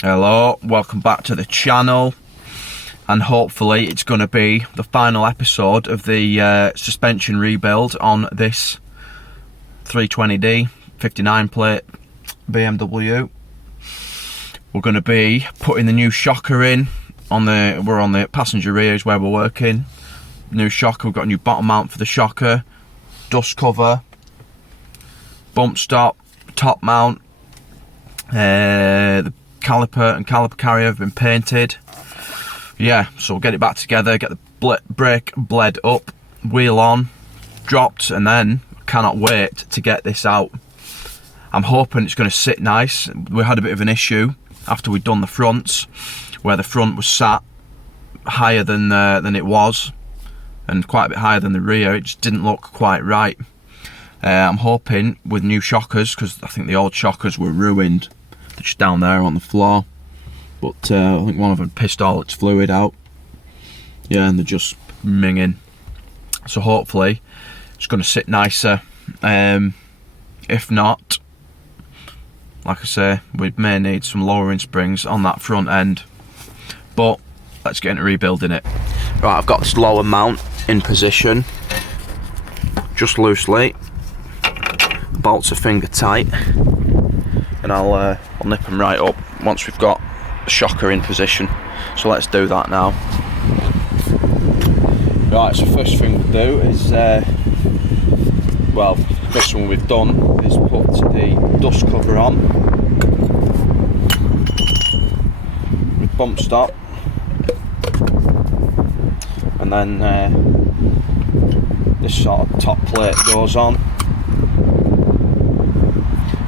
Hello, welcome back to the channel, and hopefully it's going to be the final episode of the suspension rebuild on this 320d 59 plate BMW. We're going to be putting the new shocker in we're on the passenger rear is where we're working. New shocker, we've got a new bottom mount for the shocker, dust cover, bump stop, top mount, the caliper and caliper carrier have been painted. Yeah, so we'll get it back together, get the brake bled up, wheel on, dropped, and then cannot wait to get this out. I'm hoping it's going to sit nice. We had a bit of an issue after we'd done the fronts, where the front was sat higher than it was, and quite a bit higher than the rear. It just didn't look quite right. I'm hoping with new shockers, because I think the old shockers were ruined. They're just down there on the floor, but I think one of them pissed all its fluid out. Yeah, and they're just minging. So hopefully it's going to sit nicer. If not, like I say, we may need some lowering springs on that front end, but let's get into rebuilding it. Right, I've got this lower mount in position, just loosely. Bolts are finger tight, and I'll nip them right up once we've got the shocker in position. So let's do that now. Right, so first thing we'll do is, well, first one we've done is put the dust cover on with bump stop, and then this sort of top plate goes on.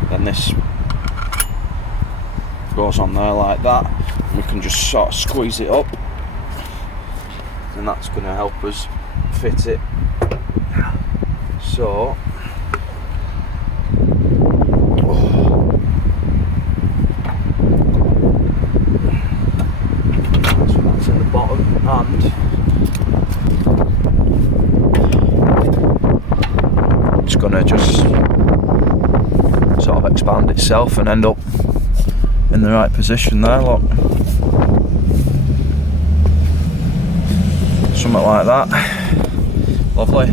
Then this goes on there like that, and we can just sort of squeeze it up, and that's going to help us fit it. So that's in the bottom, and it's going to just sort of expand itself and end up in the right position there, look. Something like that. Lovely.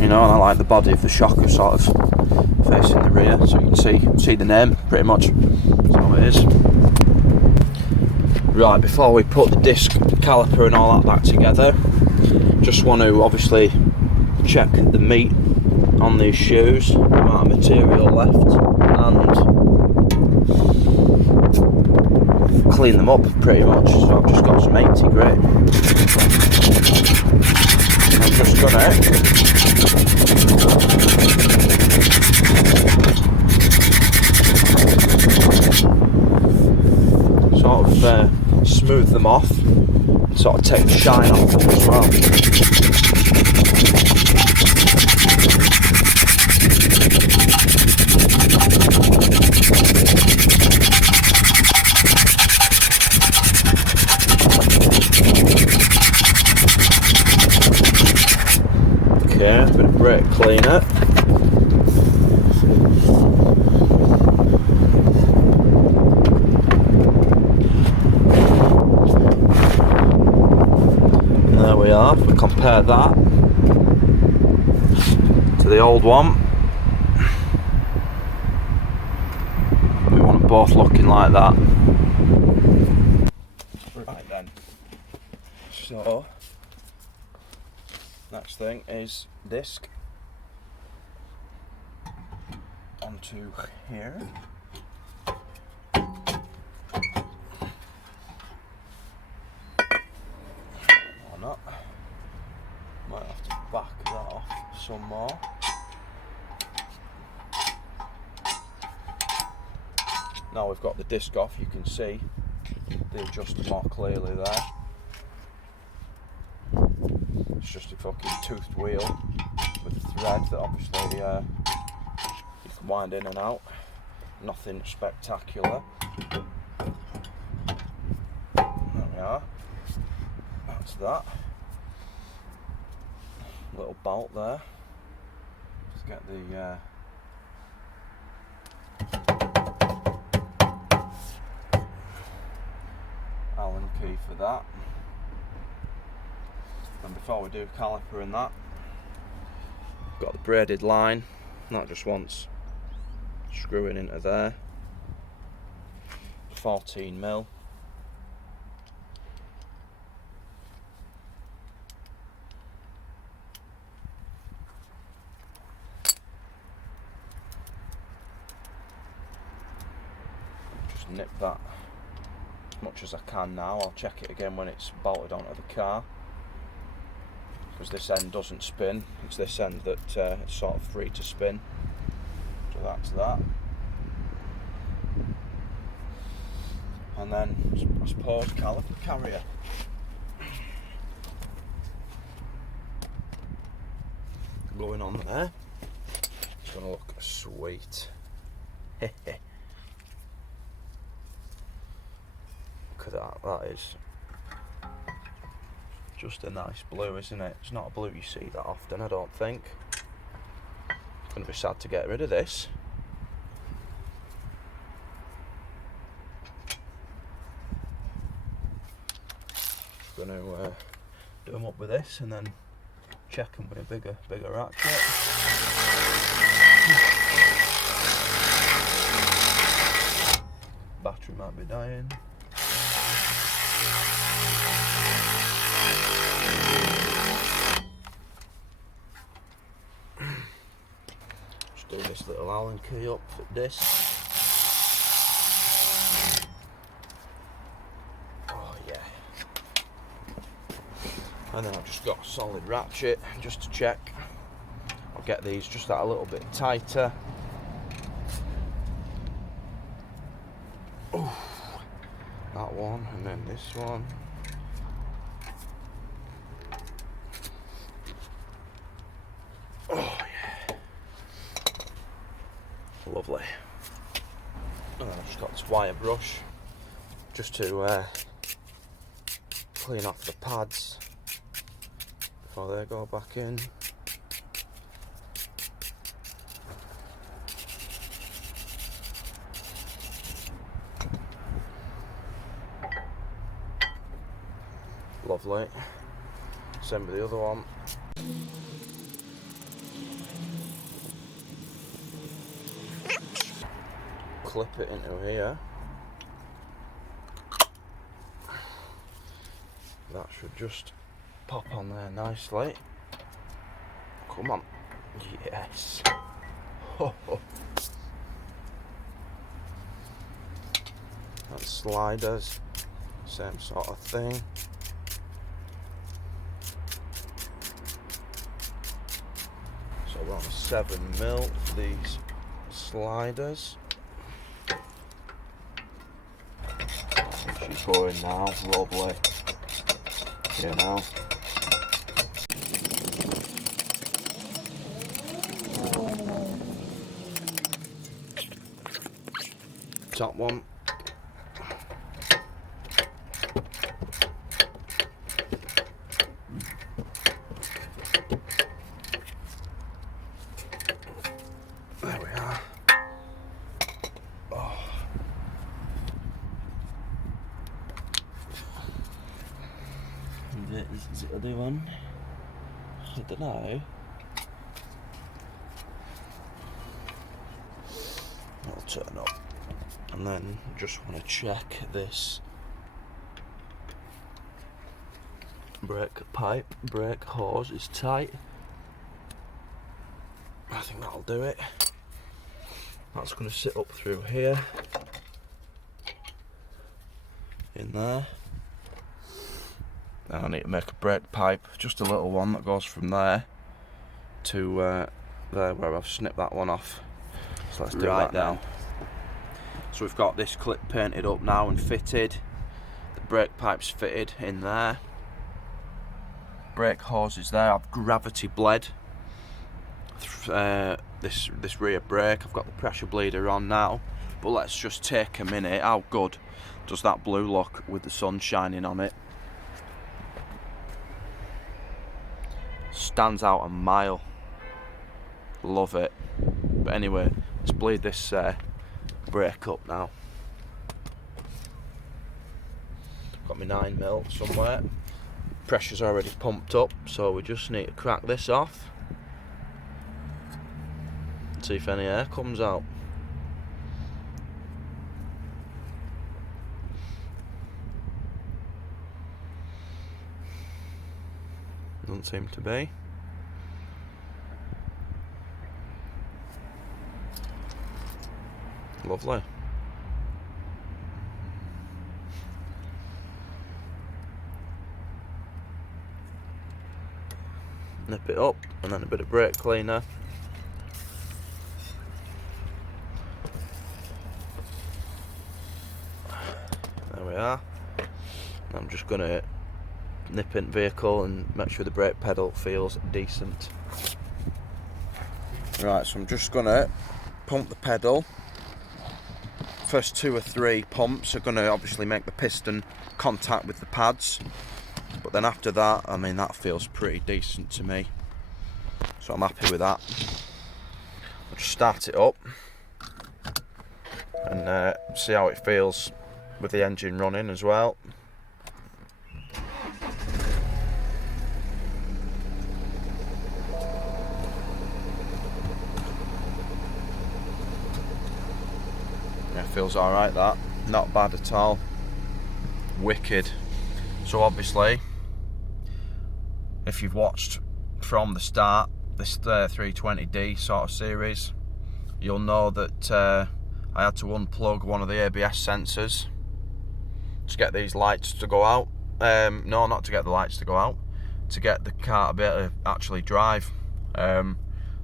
You know, and I like the body of the shocker sort of facing the rear, so you can see the name pretty much. That's how it is. Right, before we put the disc caliper and all that back together, just want to obviously check the meat on these shoes, the amount of material left, and clean them up pretty much. So I've just got some 80 grit. I'm just gonna sort of smooth them off and sort of take the shine off them as well. Okay, a bit of brake cleaner. And there we are. If we compare that to the old one, we want them both looking like that. Right then. So next thing is disc onto here. Or not. Might have to back that off some more. Now we've got the disc off, you can see the adjuster more clearly there. It's just a fucking toothed wheel with a thread that obviously you can wind in and out. Nothing spectacular. There we are. That's that. Little bolt there. Just get the that. And before we do caliper and that, got the braided line, that just wants screwing into there. 14mm. Just nip that as much as I can now. I'll check it again when it's bolted onto the car, because this end doesn't spin. It's this end that it's sort of free to spin. Do that to that. And then, I suppose, caliper carrier. Going on there. It's going to look sweet. Look at that, that is just a nice blue, isn't it? It's not a blue you see that often, I don't think. It's going to be sad to get rid of this. Going to do them up with this and then check them with a bigger ratchet. Battery might be dying. Just do this little Allen key up for this. Oh yeah. And then I've just got a solid ratchet just to check. I'll get these just that a little bit tighter. Ooh, that one, and then this one. Oh yeah, lovely. And then I've just got this wire brush just to clean off the pads before they go back in. Lovely. Same with the other one. Clip it into here. That should just pop on there nicely. Come on. Yes. And sliders, same sort of thing. So we're on 7mm for these sliders. She's going now, lovely. Here now. Top one. There we are. Oh. Is it the other one? I don't know. I'll turn up. And then just want to check this brake hose is tight. I think that'll do it. That's going to sit up through here, in there. Then I need to make a brake pipe, just a little one that goes from there to there where I've snipped that one off. So let's do that now. So we've got this clip painted up now and fitted. The brake pipe's fitted in there. Brake hose is there. I've gravity bled this rear brake. I've got the pressure bleeder on now. But let's just take a minute. How good does that blue look with the sun shining on it? Stands out a mile. Love it. But anyway, let's bleed this brake up now. got my 9mm somewhere. Pressure's already pumped up, so we just need to crack this off. See if any air comes out. Doesn't seem to be. Lovely. Nip it up, and then a bit of brake cleaner. There we are. I'm just going to nip in vehicle and make sure the brake pedal feels decent. Right, so I'm just going to pump the pedal. First 2 or 3 pumps are going to obviously make the piston contact with the pads, but then after that, I mean, that feels pretty decent to me, so I'm happy with that. I'll just start it up and see how it feels with the engine running as well. Yeah, feels alright, that. Not bad at all. Wicked. So obviously, if you've watched from the start this 320d sort of series, you'll know that I had to unplug one of the ABS sensors to get these lights to go out. No, not to get the lights to go out, to get the car to be able to actually drive. The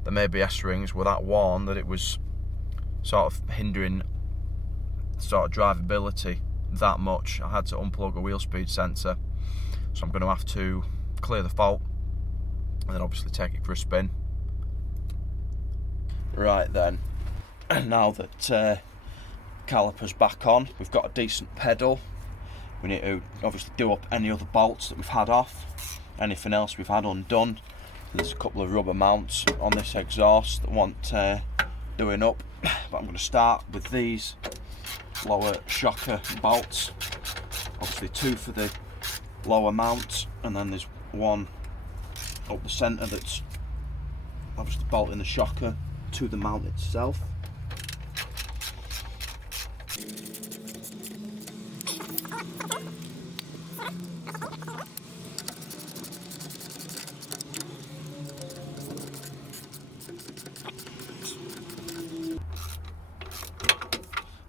ABS rings were that worn that it was sort of hindering sort of drivability that much. I had to unplug a wheel speed sensor, so I'm going to have to clear the fault and then obviously take it for a spin. Right then, now that caliper's back on, we've got a decent pedal. We need to obviously do up any other bolts that we've had off, anything else we've had undone. There's a couple of rubber mounts on this exhaust that want doing up, but I'm going to start with these lower shocker bolts. Obviously 2 for the lower mount, and then there's 1 up the centre that's obviously bolting the shocker to the mount itself.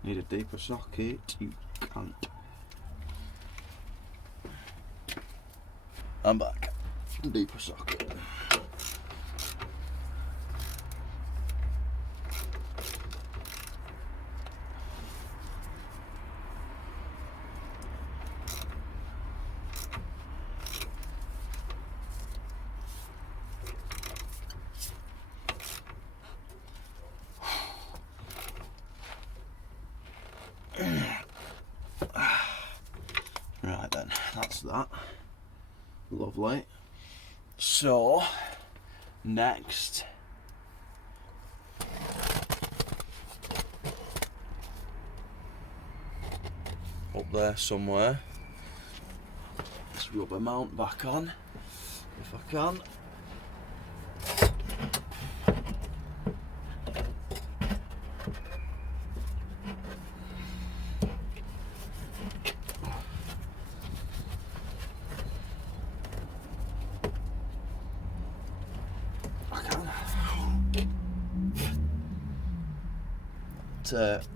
Need a deeper socket, you can't. I'm back. Deeper socket. Right then, that's that. Lovely. So, next, up there somewhere, this rubber mount back on, if I can.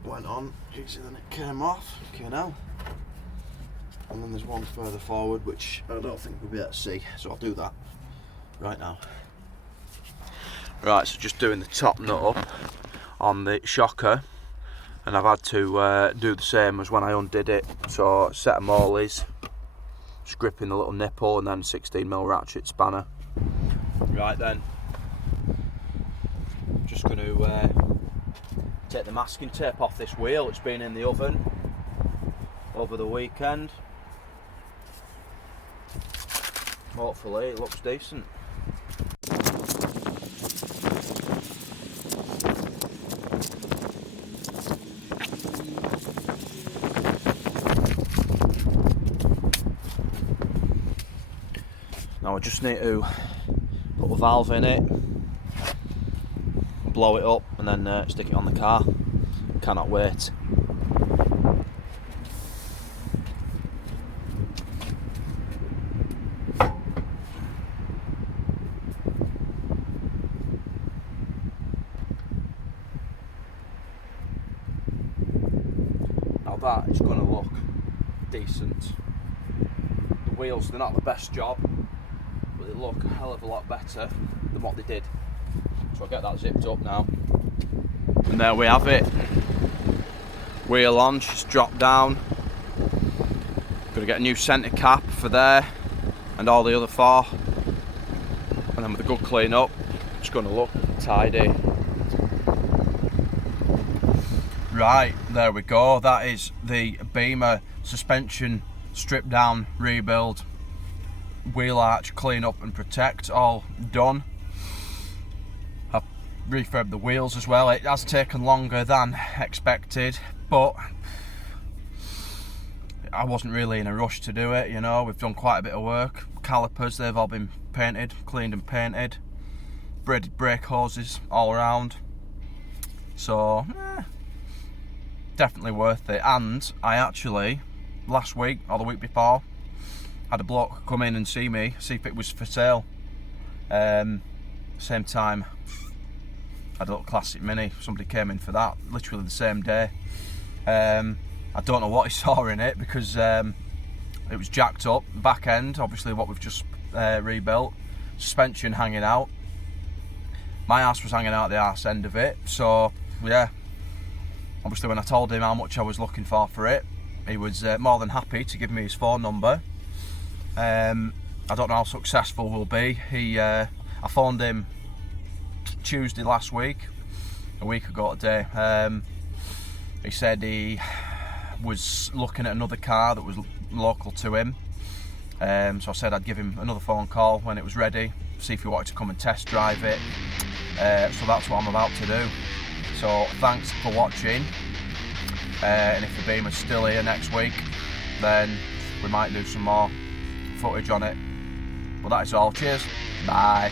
Went on easier than it came off. Okay, now, and then there's one further forward which I don't think we'll be able to see, so I'll do that right now. Right, so just doing the top nut up on the shocker, and I've had to do the same as when I undid it. So set of mollies, just gripping the little nipple, and then 16mm ratchet spanner. Right then, just going to take the masking tape off this wheel. It's been in the oven over the weekend. Hopefully it looks decent. Now I just need to put a valve in it, blow it up, and then stick it on the car. Cannot wait. Now that is going to look decent. The wheels, they're not the best job, but they look a hell of a lot better than what they did. So I'll get that zipped up now. And there we have it. Wheel on, she's dropped down. Gonna get a new centre cap for there and all the other four. And then with a good clean up, it's gonna look tidy. Right, there we go. That is the Beamer suspension strip down, rebuild, wheel arch, clean up and protect, all done. I've refurbed the wheels as well. It has taken longer than expected, but I wasn't really in a rush to do it, you know. We've done quite a bit of work. Calipers, they've all been painted, cleaned and painted. Braided brake hoses all around. So, definitely worth it. And I actually, last week or the week before, had a bloke come in and see me, see if it was for sale. Same time, I had a little classic Mini. Somebody came in for that, literally the same day. I don't know what he saw in it, because it was jacked up, the back end, obviously what we've just rebuilt, suspension hanging out. My arse was hanging out the arse end of it, so yeah. Obviously when I told him how much I was looking for it, he was more than happy to give me his phone number. I don't know how successful we'll be. I phoned him Tuesday last week, a week ago today. He said he was looking at another car that was local to him. So I said I'd give him another phone call when it was ready, see if he wanted to come and test drive it. So that's what I'm about to do. So thanks for watching. And if the Beamer's still here next week, then we might do some more footage on it. Well, that is all. Cheers. Bye.